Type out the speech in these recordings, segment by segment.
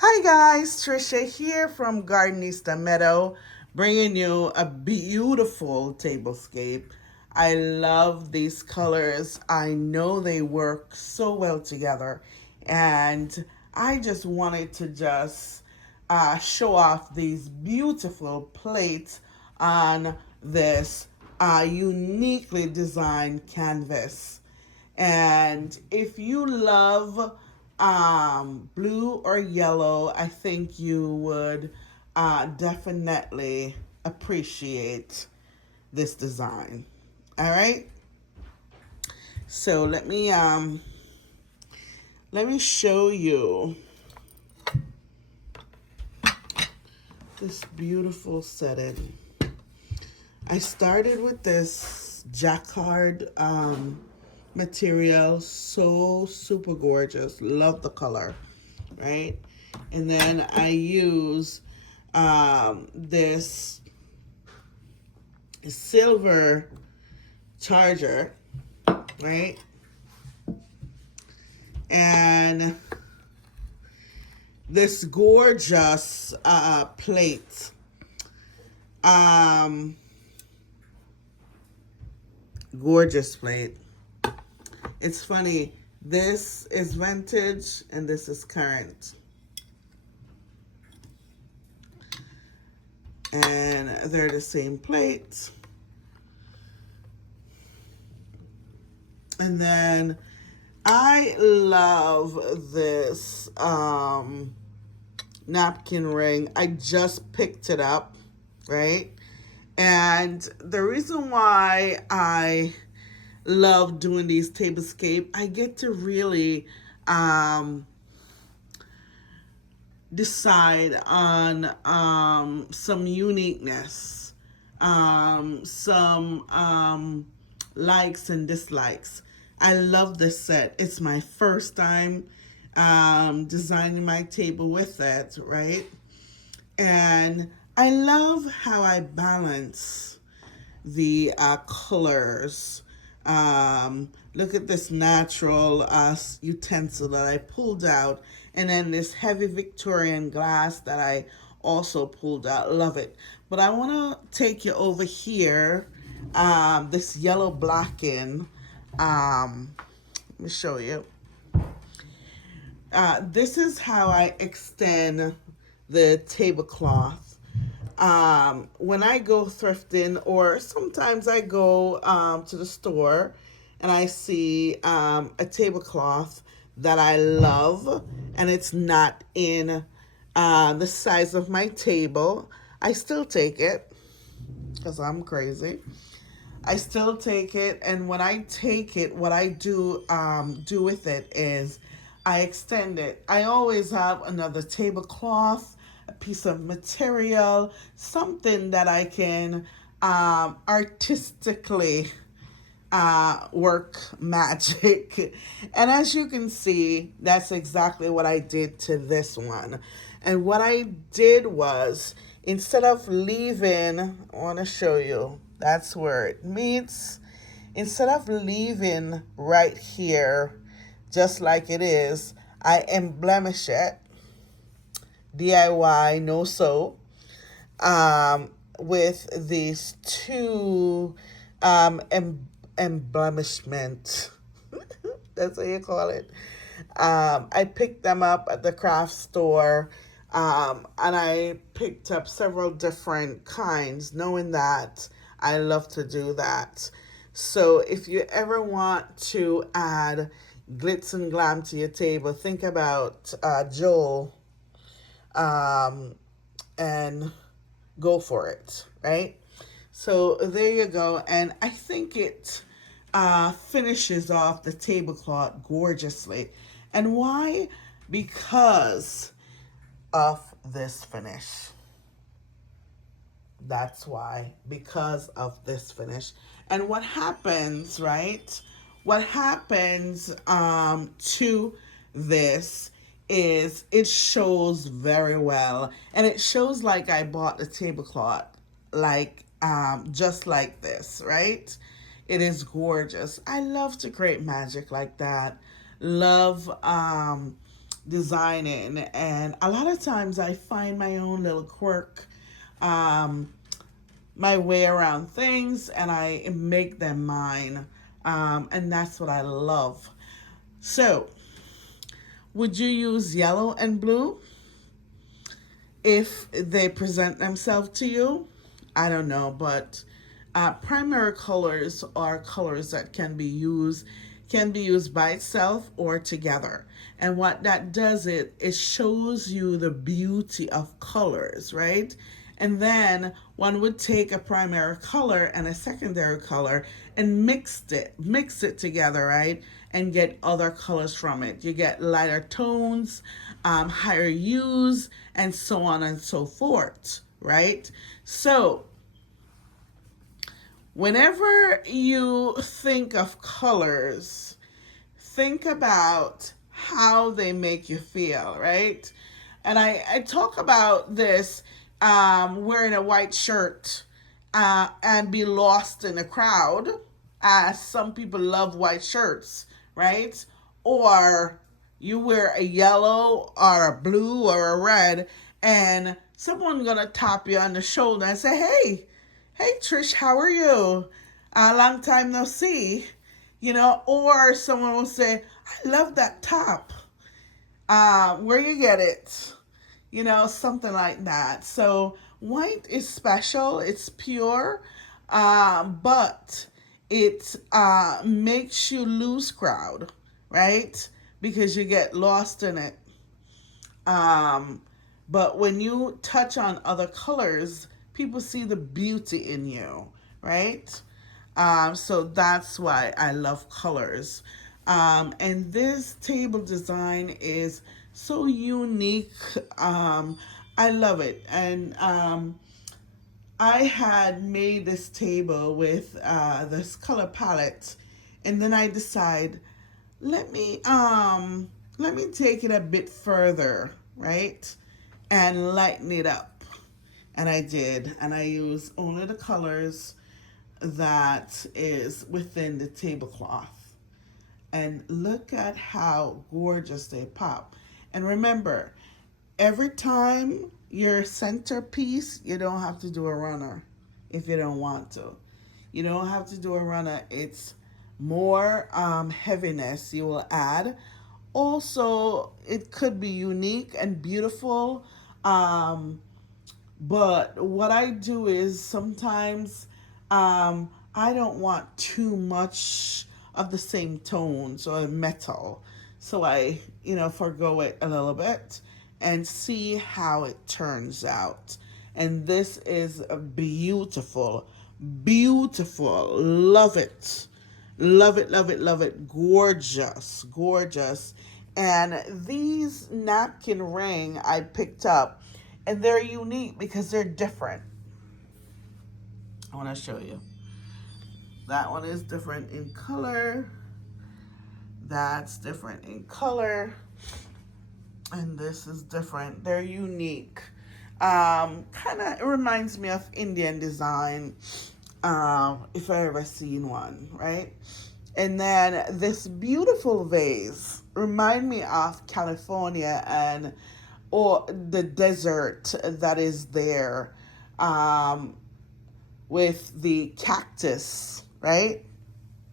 Hi guys, Trisha here from Gardenista Meadow, bringing you a beautiful tablescape. I love these colors. I know they work so well together, and I just wanted to show off these beautiful plates on this uniquely designed canvas. And if you love blue or yellow, I think you would definitely appreciate this design. All right. So let me show you this beautiful setting. I started with this jacquard material, so super gorgeous. Love the color, right? And then I use this silver charger, right? And this gorgeous plate. Um, Gorgeous plate. It's funny. This is vintage and this is current. And they're the same plate. And then I love this napkin ring. I just picked it up, right? And the reason why I love doing these tablescape, I get to really decide on some uniqueness, some likes and dislikes. I love this set. It's my first time designing my table with it, right? And I love how I balance the colors. Look at this natural utensil that I pulled out, and then this heavy Victorian glass that I also pulled out. Love it. But I want to take you over here. This yellow blacking. Let me show you. This is how I extend the tablecloth. When I go thrifting, or sometimes I go to the store and I see a tablecloth that I love and it's not in the size of my table, I still take it because I'm crazy. I still take it, and when I take it, what I do with it is I extend it. I always have another tablecloth, a piece of material, something that I can artistically work magic. And as you can see, that's exactly what I did to this one. And what I did was, instead of leaving, I want to show you, that's where it meets. Instead of leaving right here, just like it is, I emblemish it, DIY, no sew, with these two embellishment. That's what you call it. I picked them up at the craft store, and I picked up several different kinds, knowing that I love to do that. So if you ever want to add glitz and glam to your table, think about Joel, and go for it, right? So there you go. And I think it finishes off the tablecloth gorgeously. And why? Because of this finish. That's why, because of this finish. And what happens, right? What happens to this is it shows very well. And it shows like I bought the tablecloth, like just like this, right? It is gorgeous. I love to create magic like that. Love designing, and a lot of times I find my own little quirk, um, my way around things, and I make them mine. And that's what I love. So, would you use yellow and blue if they present themselves to you? I don't know, but primary colors are colors that can be used by itself or together. And what that does, it shows you the beauty of colors, right? And then one would take a primary color and a secondary color and mix it together, right? And get other colors from it. You get lighter tones, higher hues, and so on and so forth, right? So whenever you think of colors, think about how they make you feel, right? And I talk about this, wearing a white shirt and be lost in a crowd, as some people love white shirts, right? Or you wear a yellow or a blue or a red, and someone's gonna tap you on the shoulder and say, hey, Trish, how are you? A long time no see. Or someone will say, I love that top. Where you get it? Something like that. So white is special. It's pure, but it makes you lose crowd, right? Because you get lost in it. Um, but when you touch on other colors, people see the beauty in you, right? So that's why I love colors. And this table design is so unique. I love it. And I had made this table with this color palette, and then I decide, let me let me take it a bit further, right? And lighten it up. And I did, and I used only the colors that is within the tablecloth. And look at how gorgeous they pop. And remember, every time your centerpiece, you don't have to do a runner if you don't want to. You don't have to do a runner. It's more heaviness you will add. Also, it could be unique and beautiful. Um, but what I do is sometimes I don't want too much of the same tones or metal. So I, forgo it a little bit and see how it turns out. And this is a beautiful, beautiful. Love it. Love it, love it, love it. Gorgeous, gorgeous. And these napkin ring I picked up, and they're unique because they're different. I want to show you. That one is different in color. That's different in color. And this is different. They're unique. Kind of reminds me of Indian design, if I ever seen one, right? And then this beautiful vase remind me of California and or the desert that is there, um, with the cactus, right?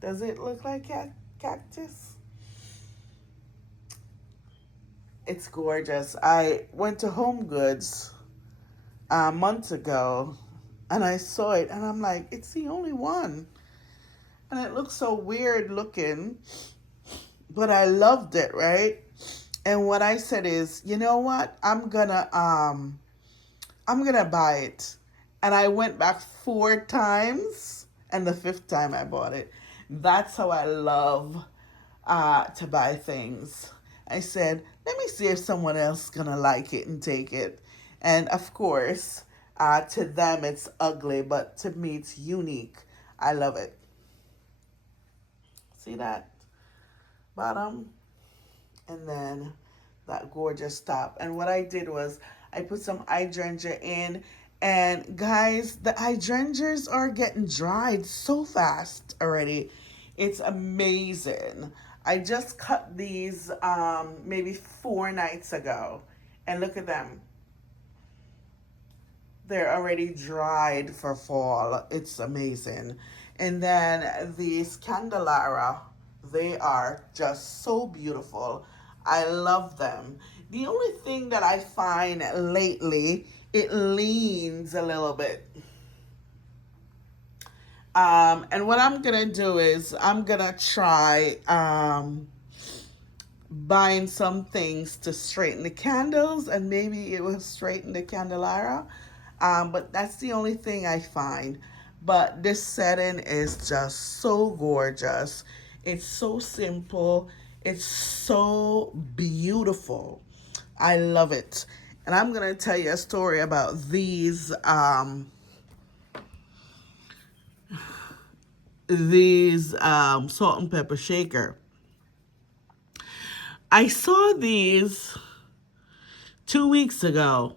Does it look like cactus? It's gorgeous. I went to Home Goods months ago, and I saw it, and I'm like, it's the only one. And it looks so weird looking, but I loved it, right? And what I said is, you know what? I'm gonna buy it. And I went back 4 times, and the fifth time I bought it. That's how I love to buy things. I said, let me see if someone else is gonna like it and take it. And of course, to them it's ugly, but to me it's unique. I love it. See that bottom? And then that gorgeous top. And what I did was I put some hydrangea in. And guys, the hydrangeas are getting dried so fast already. It's amazing. I just cut these maybe 4 nights ago. And look at them. They're already dried for fall. It's amazing. And then these candelara, they are just so beautiful. I love them. The only thing that I find lately, it leans a little bit. And what I'm gonna do is I'm gonna try buying some things to straighten the candles, and maybe it will straighten the candelabra. But that's the only thing I find. But this setting is just so gorgeous. It's so simple. It's so beautiful. I love it. And I'm gonna tell you a story about these salt and pepper shaker. I saw these 2 weeks ago,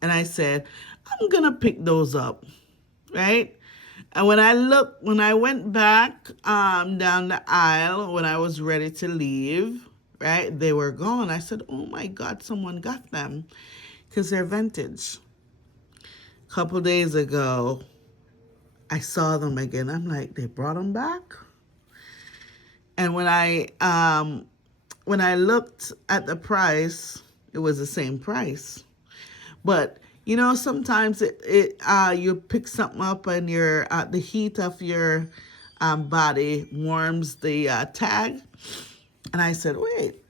and I said, I'm gonna pick those up, right? And when I went back down the aisle when I was ready to leave, right, they were gone. I said, oh my God, someone got them because they're vintage. A couple days ago, I saw them again. I'm like, they brought them back. And when I looked at the price, it was the same price. But you know, sometimes it you pick something up and the heat of your body warms the tag. And I said, wait.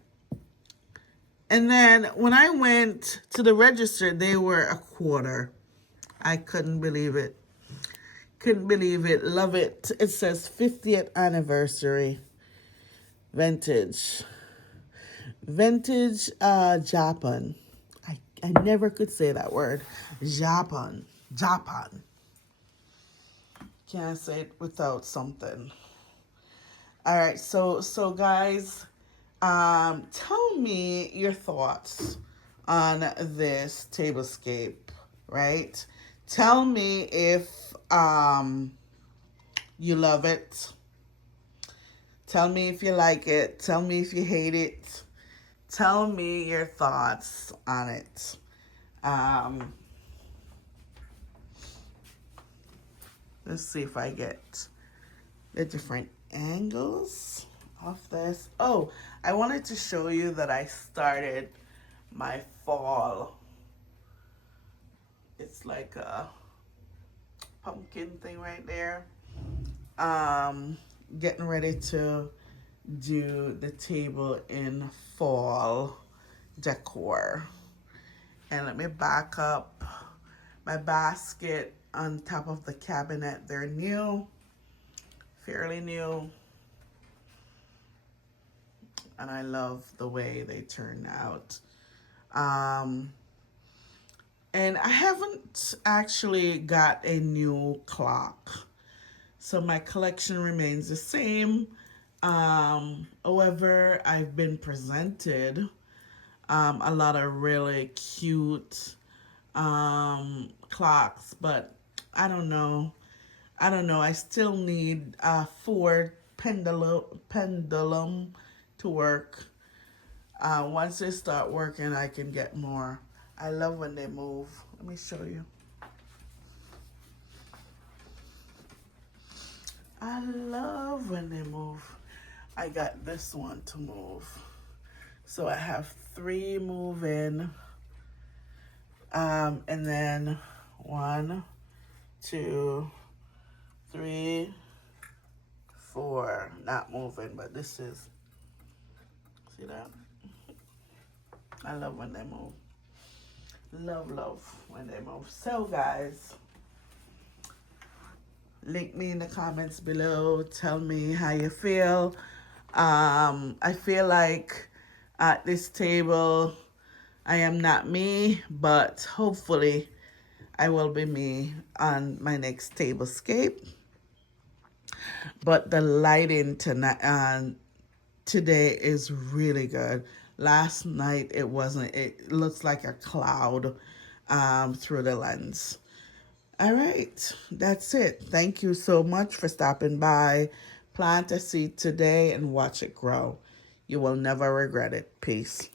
And then when I went to the register, they were a quarter. I couldn't believe it. Couldn't believe it. Love it. It says 50th anniversary. Vintage. Vintage Japan. I never could say that word. Japan. Japan. Can't say it without something. All right, so guys, tell me your thoughts on this tablescape, right? Tell me if you love it. Tell me if you like it. Tell me if you hate it. Tell me your thoughts on it. Let's see if I get the different angles of this. Oh, I wanted to show you that I started my fall. It's like a pumpkin thing right there. Getting ready to do the table in fall decor. And let me back up my basket on top of the cabinet. They're new, fairly new. And I love the way they turn out. And I haven't actually got a new clock. So my collection remains the same. However, I've been presented a lot of really cute clocks, but I don't know. I still need a Ford pendulum to work. Once they start working, I can get more. I love when they move. Let me show you. I love when they move. I got this one to move. So I have 3 moving. And then 1, 2, 3, 4. Not moving, but this is. See that? I love when they move. Love when they move. So guys, link me in the comments below. Tell me how you feel. I feel like at this table, I am not me, but hopefully I will be me on my next tablescape. But the lighting tonight, today is really good. Last night it wasn't. It looks like a cloud through the lens. All right, that's it. Thank you so much for stopping by. Plant a seed today and watch it grow. You will never regret it. Peace.